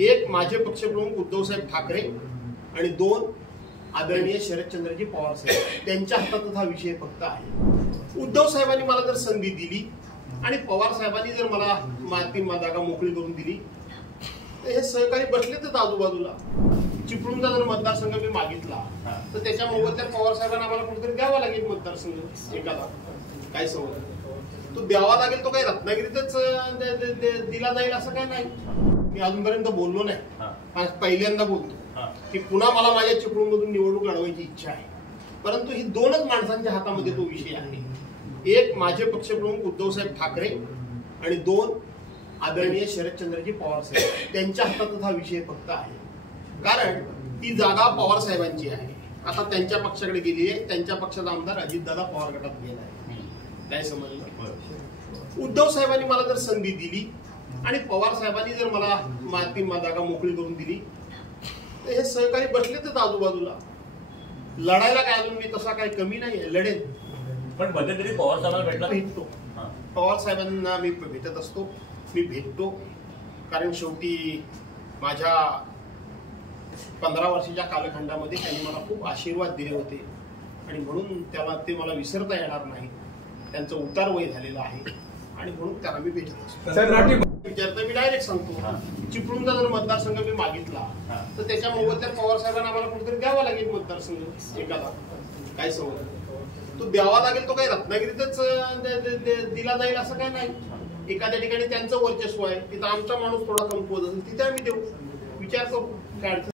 एक माझे पक्षप्रमुख उद्धवसाहेब ठाकरे आणि दोन आदरणीय शरदचंद्रजी पवार साहेब त्यांच्या हातातच हा विषय फक्त आहे। उद्धव साहेबांनी मला जर संधी दिली आणि पवार साहेबांनी जर मला जागा मोकळी करून दिली तर हे सहकारी बसलेतच आजूबाजूला। चिपळूणचा जर मतदारसंघ मी मागितला तर त्याच्या मोबदल्यात पवार साहेबांना आम्हाला कुठेतरी द्यावा लागेल मतदारसंघ एखादा, काय समज तो द्यावा लागेल। तो काही रत्नागिरीतच दिला जाईल असं काय नाही। मी अजूनपर्यंत बोललो नाही, पहिल्यांदा बोलतो की पुन्हा मला माझ्या चिपळूणमधून निवडणूक लढवायची इच्छा आहे, परंतु ही दोनच माणसांच्या हातामध्ये तो विषय आहे। एक माझे पक्षप्रमुख उद्धवसाहेब ठाकरे आणि दोन आदरणीय शरदचंद्रजी पवार साहेब त्यांच्या हातातच हा विषय फक्त आहे। कारण ती जागा पवार साहेबांची आहे, आता त्यांच्या पक्षाकडे गेली आहे। त्यांच्या पक्षाचा आमदार अजितदादा पवार गटात गेला आहे, काय समजलं। उद्धव साहेबांनी मला जर संधी दिली आणि पवार साहेबांनी जर मला जागा मोकळी करून दिली तर हे सहकारी बसलेतच आजूबाजूला। लढायला काय अजून मी तसा काही कमी नाहीये, लढेल। पण मध्यंतरी पवार साहेबांना भेटतो, पवार साहेबांना मी भेटत असतो, मी भेटतो। कारण शेवटी माझ्या 15 वर्षाच्या कालखंडामध्ये त्यांनी मला खूप आशीर्वाद दिले होते आणि म्हणून ते मला विसरता येणार नाही। त्यांचं उतार वय झालेलं आहे आणि म्हणून त्यांना मी भेटत असतो। विचारता मी डायरेक्ट सांगतो, चिपळूणचा जर मतदारसंघ मी मागितला तर त्याच्या मोबदल्यात पवार साहेबांना आम्हाला कुठेतरी द्यावा लागेल मतदारसंघ एखादा, काय समज तो द्यावा लागेल। तो काही रत्नागिरीतच दिला जाईल असं काय नाही। एखाद्या ठिकाणी त्यांचं वर्चस्व आहे, तिथं आमचा माणूस थोडा कमकुवत असेल तिथे आम्ही देऊ, विचार करू, काय अडचण